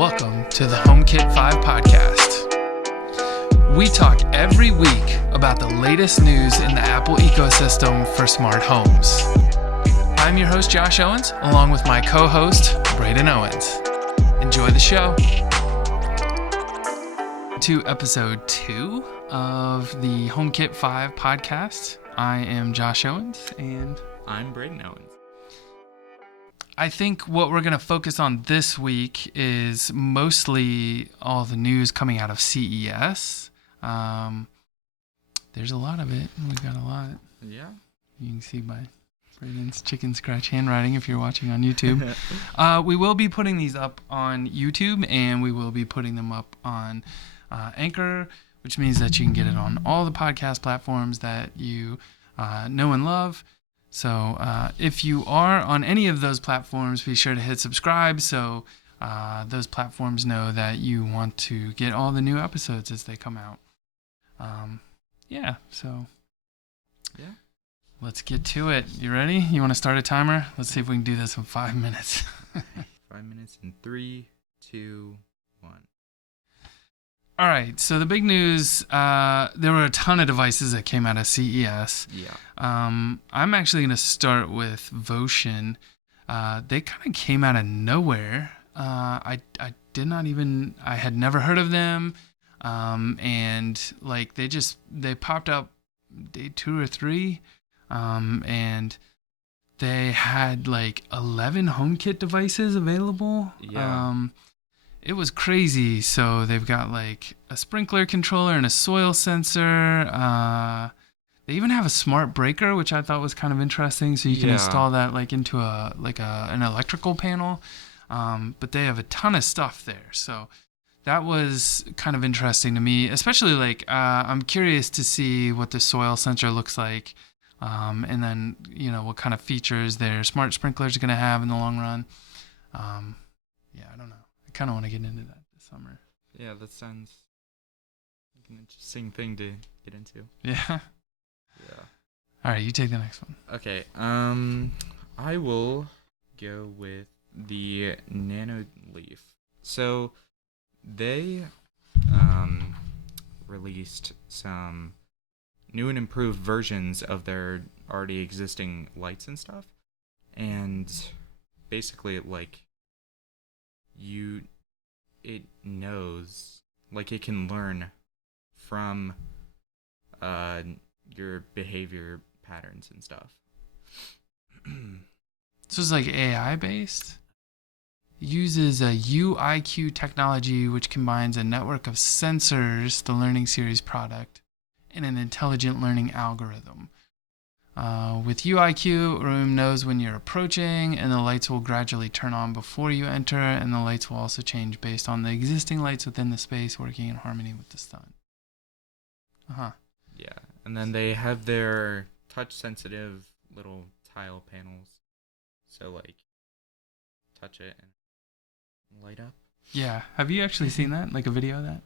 Welcome to the HomeKit 5 podcast. We talk every week about the latest news in the Apple ecosystem for smart homes. I'm your host, Josh Owens, along with my co-host, Brayden Owens. Enjoy the show. To episode 2 of the HomeKit 5 podcast. I am Josh Owens, and I'm Brayden Owens. I think what we're going to focus on this week is mostly all the news coming out of CES. There's a lot of it. We've got a lot. Yeah. You can see by Brayden's chicken scratch handwriting if you're watching on YouTube. We will be putting these up on YouTube, and we will be putting them up on Anchor, which means that you can get it on all the podcast platforms that you know and love. So if you are on any of those platforms, be sure to hit subscribe so those platforms know that you want to get all the new episodes as they come out. Yeah. Let's get to it. You ready? You want to start a timer? Let's see if we can do this in 5 minutes. 5 minutes in 3, 2, 1. All right, so the big news, there were a ton of devices that came out of CES. Yeah. I'm actually going to start with Votion. They kind of came out of nowhere. I had never heard of them. And like they popped up day 2 or 3. And they had like 11 HomeKit devices available. Yeah. It was crazy. So they've got like a sprinkler controller and a soil sensor. They even have a smart breaker, which I thought was kind of interesting. So you can install that like into an electrical panel. But they have a ton of stuff there. So that was kind of interesting to me, especially like I'm curious to see what the soil sensor looks like. And then, what kind of features their smart sprinklers are going to have in the long run. I don't know. I kind of want to get into that this summer. Yeah, that sounds like an interesting thing to get into. Yeah. Yeah. All right, you take the next one. Okay. I will go with the Nano Leaf. So they released some new and improved versions of their already existing lights and stuff, and basically it knows, like, it can learn from your behavior patterns and stuff. So it's like AI based. Uses a UIQ technology which combines a network of sensors, the Learning Series product, and an intelligent learning algorithm. With UIQ, a room knows when you're approaching, and the lights will gradually turn on before you enter, and the lights will also change based on the existing lights within the space working in harmony with the sun. Yeah, and then they have their touch-sensitive little tile panels. So, like, touch it and light up. Yeah. Have you actually seen that? Like a video of that?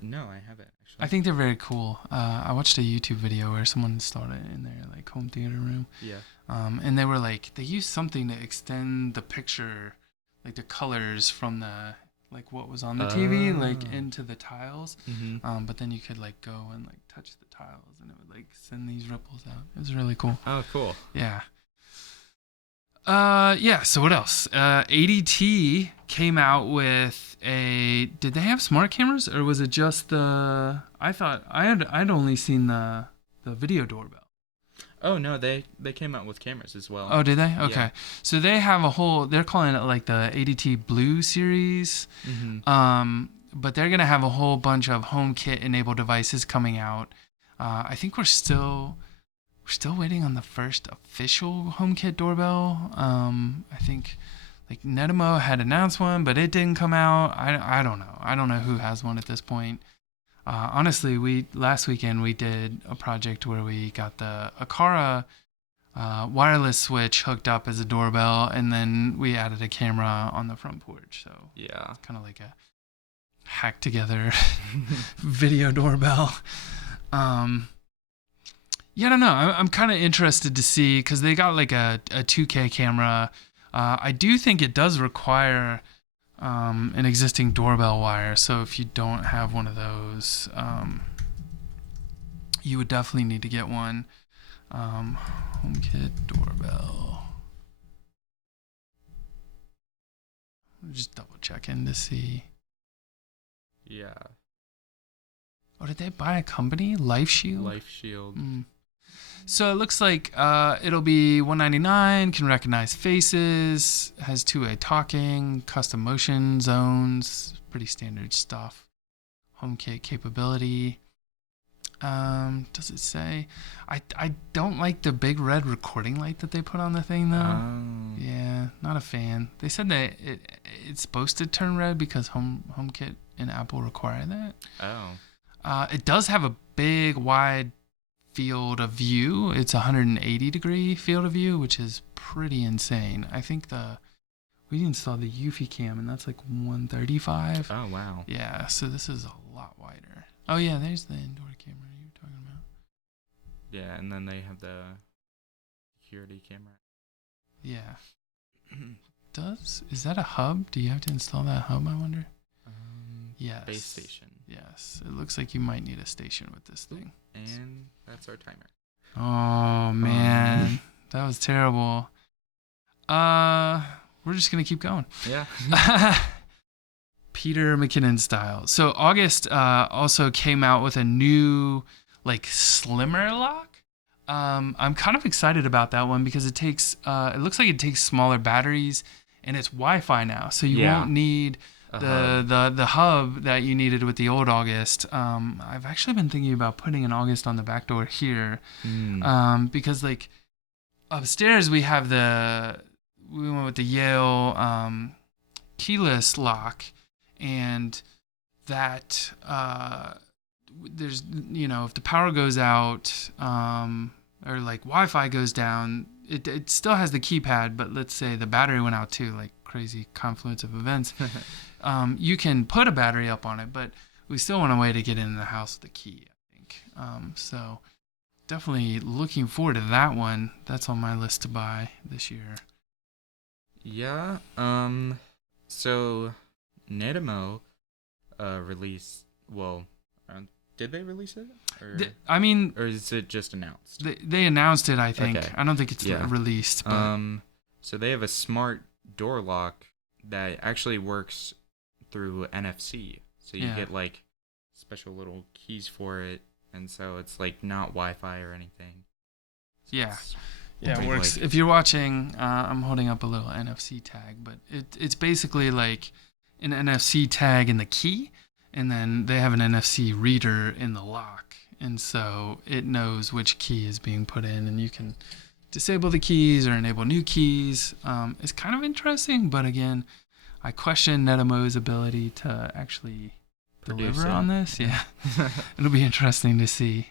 No, I haven't actually. I think they're very cool. I watched a YouTube video where someone installed it in their like home theater room. Yeah. And they were like, they used something to extend the picture, like the colors from the like what was on the TV, like into the tiles. Mm-hmm. But then you could like go and like touch the tiles, and it would like send these ripples out. It was really cool. Oh, cool. Yeah. So what else? ADT came out with did they have smart cameras, or was it just I thought I'd only seen the video doorbell. Oh no, they came out with cameras as well. Oh, did they? Okay. Yeah. So they have they're calling it like the ADT Blue series. Mm-hmm. But they're going to have a whole bunch of HomeKit enabled devices coming out. I think we're still waiting on the first official HomeKit doorbell. I think like Netimo had announced one, but it didn't come out. I don't know. I don't know who has one at this point. Honestly, last weekend we did a project where we got the Aqara wireless switch hooked up as a doorbell, and then we added a camera on the front porch. So yeah, kind of like a hack together video doorbell. Yeah, I don't know. I'm kind of interested to see, because they got like a 2K camera. I do think it does require an existing doorbell wire. So if you don't have one of those, you would definitely need to get one. HomeKit doorbell. I'm just double checking to see. Yeah. Oh, did they buy a company? Life Shield? Life Shield. So it looks like it'll be $199, can recognize faces, has two-way talking, custom motion zones, pretty standard stuff. HomeKit capability. Does it say? I don't like the big red recording light that they put on the thing though. Yeah, not a fan. They said that it's supposed to turn red because HomeKit and Apple require that. Oh. It does have a big wide field of view. It's 180 degree field of view, which is pretty insane. I think we installed the Eufy cam and that's like 135. Oh wow. Yeah, so this is a lot wider. Oh yeah, there's the indoor camera you were talking about. Yeah, and then they have the security camera. Yeah. Is that a hub? Do you have to install that hub, I wonder? Yes. Base station. Yes. It looks like you might need a station with this thing. And that's our timer. Oh man. That was terrible. We're just gonna keep going. Yeah. Peter McKinnon style. So August also came out with a new like slimmer lock. I'm kind of excited about that one because it looks like it takes smaller batteries and it's Wi-Fi now, so you won't need the hub that you needed with the old August. I've actually been thinking about putting an August on the back door here, because like upstairs we went with the Yale keyless lock, and that there's if the power goes out or like Wi-Fi goes down, it still has the keypad, but let's say the battery went out too, like crazy confluence of events. You can put a battery up on it, but we still want a way to get in the house with the key, I think. So definitely looking forward to that one. That's on my list to buy this year. Yeah. So Netamo released. Well, did they release it? Or is it just announced? They announced it, I think. Okay. I don't think it's released. But... So they have a smart door lock that actually works through NFC. So you get like special little keys for it, and so it's like not Wi-Fi or anything. So it works. If you're watching, I'm holding up a little NFC tag, but it's basically like an NFC tag in the key, and then they have an NFC reader in the lock, and so it knows which key is being put in, and you can disable the keys or enable new keys. It's kind of interesting, but again, I question Netamo's ability to actually deliver on this. Yeah. It'll be interesting to see.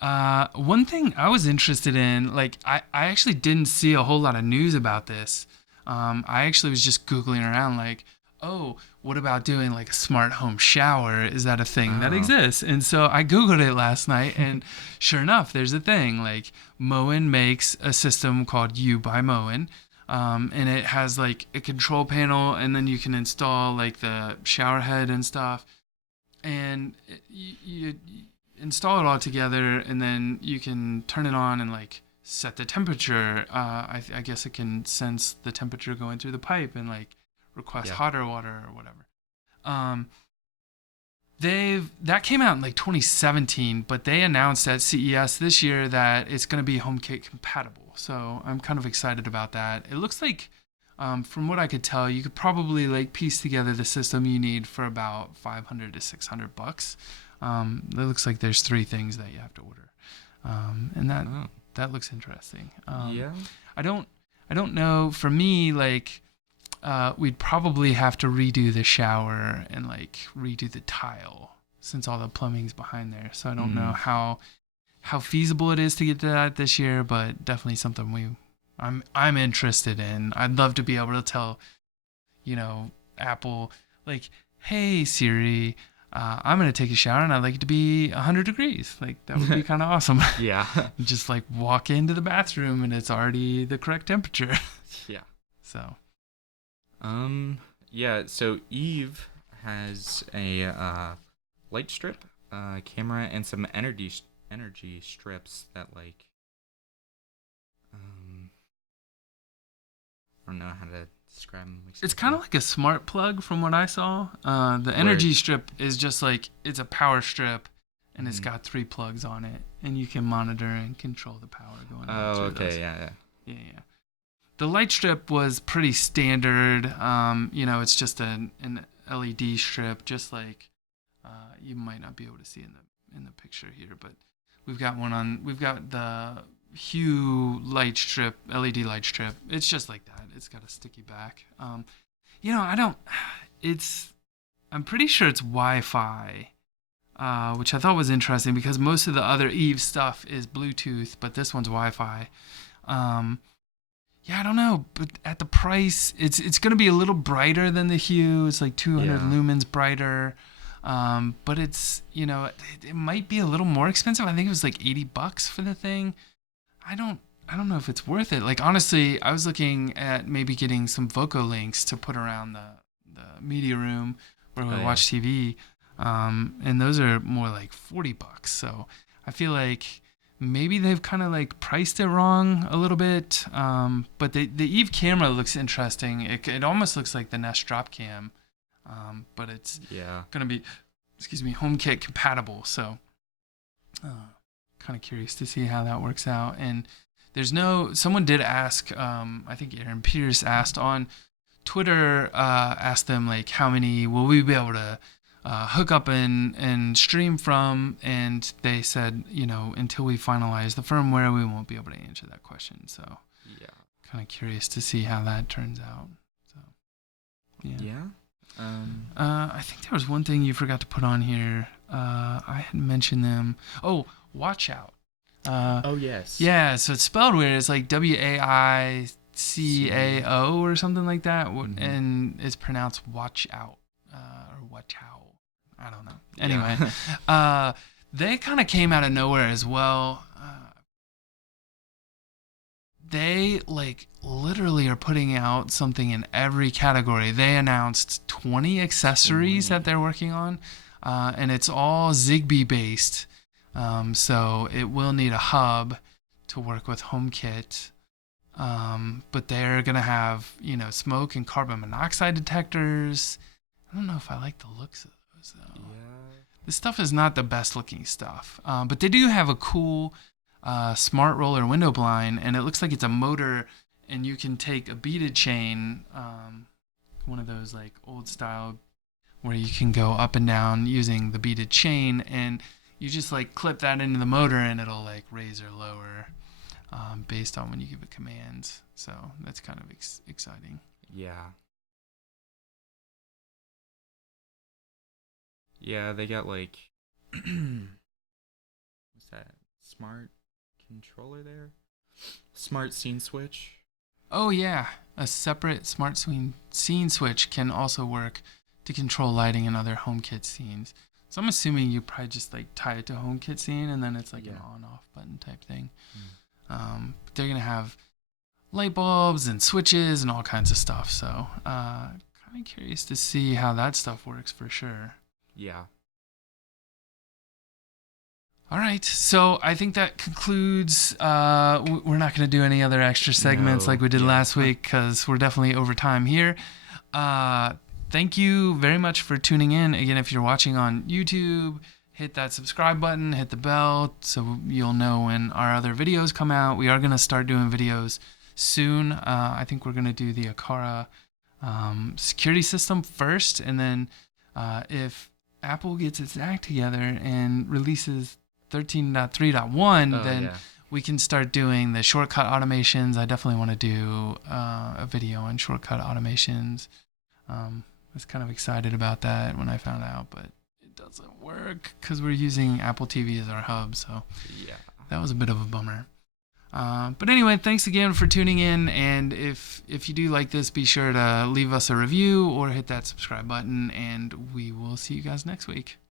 One thing I was interested in, like I actually didn't see a whole lot of news about this. I actually was just Googling around like, oh, what about doing like a smart home shower? Is that a thing that exists? And so I Googled it last night, and sure enough, there's a thing. Like Moen makes a system called You by Moen, and it has like a control panel, and then you can install like the shower head and stuff, and you install it all together, and then you can turn it on and like set the temperature. I guess it can sense the temperature going through the pipe and like request hotter water or whatever. That came out in like 2017, but they announced at CES this year that it's going to be HomeKit compatible. So I'm kind of excited about that. It looks like, from what I could tell, you could probably like piece together the system you need for about $500 to $600. It looks like there's 3 things that you have to order, and that looks interesting. I don't know. For me, like, we'd probably have to redo the shower and like redo the tile since all the plumbing's behind there. So I don't know how feasible it is to get to that this year, but definitely something I'm interested in. I'd love to be able to tell, Apple, like, hey Siri, I'm going to take a shower and I'd like it to be 100 degrees. Like, that would be kind of awesome. Yeah. Just like walk into the bathroom and it's already the correct temperature. Yeah. So. Yeah, so Eve has a light strip, camera, and some energy strips that like um I don't know how to describe them It's exactly. kind of like a smart plug from what I saw. The Right. energy strip is just like it's a power strip, and it's Hmm. got 3 plugs on it, and you can monitor and control the power going out Oh, through okay, those. yeah, yeah. Yeah, yeah. The light strip was pretty standard. It's just an LED strip, just like you might not be able to see in the picture here, but we've got one on. We've got the Hue light strip, LED light strip. It's just like that. It's got a sticky back. I don't. It's. I'm pretty sure it's Wi-Fi, which I thought was interesting because most of the other Eve stuff is Bluetooth, but this one's Wi-Fi. Um, yeah, I don't know, but at the price, it's gonna be a little brighter than the Hue. It's like 200 Yeah. lumens brighter, but it might be a little more expensive. I think it was like $80 for the thing. I don't I don't know if it's worth it. Like honestly, I was looking at maybe getting some Voco links to put around the media room where we Oh yeah. watch TV, and those are more like $40. So I feel like maybe they've kind of like priced it wrong a little bit. But the Eve camera looks interesting. It almost looks like the Nest Drop Cam, but it's Yeah. gonna be, excuse me, HomeKit compatible. So kind of curious to see how that works out. And someone did ask, I think Aaron Pierce asked on Twitter, asked them like how many will we be able to hook up and stream from, and they said, until we finalize the firmware, we won't be able to answer that question. So Yeah. kind of curious to see how that turns out. So yeah. Yeah. I think there was one thing you forgot to put on here. I had mentioned them. Oh, Watch Out. Oh yes. Yeah, so it's spelled weird. It's like WAICAO or something like that, Mm-hmm. and it's pronounced Watch Out or Watch Out. I don't know. Anyway, Yeah. uh, they kind of came out of nowhere as well. They like literally are putting out something in every category. They announced 20 accessories 20. that they're working on, and it's all Zigbee based. So it will need a hub to work with HomeKit. But they're gonna have smoke and carbon monoxide detectors. I don't know if I like the looks of those though. Yeah. This stuff is not the best looking stuff, but they do have a cool smart roller window blind, and it looks like it's a motor, and you can take a beaded chain, one of those like old style, where you can go up and down using the beaded chain, and you just like clip that into the motor, and it'll like raise or lower based on when you give it commands. So that's kind of exciting. Yeah. Yeah, they got like what's that? Smart controller there? Smart scene switch. Oh yeah, a separate smart scene switch can also work to control lighting in other HomeKit scenes. So I'm assuming you probably just like tie it to HomeKit scene, and then it's like an Yeah. on-off button type thing. Mm. But they're gonna have light bulbs and switches and all kinds of stuff. So kind of curious to see how that stuff works for sure. Yeah. All right, so I think that concludes. We're not going to do any other extra segments No. like we did Yeah. last week because we're definitely over time here. Thank you very much for tuning in. Again, if you're watching on YouTube, hit that subscribe button, hit the bell so you'll know when our other videos come out. We are going to start doing videos soon. I think we're going to do the Aqara security system first, and then if Apple gets its act together and releases 13.3.1, Oh then yeah. we can start doing the shortcut automations. I definitely want to do a video on shortcut automations. I was kind of excited about that when I found out, but it doesn't work because we're using Apple TV as our hub. So Yeah. that was a bit of a bummer. But anyway, thanks again for tuning in. And if you do like this, be sure to leave us a review or hit that subscribe button. And we will see you guys next week.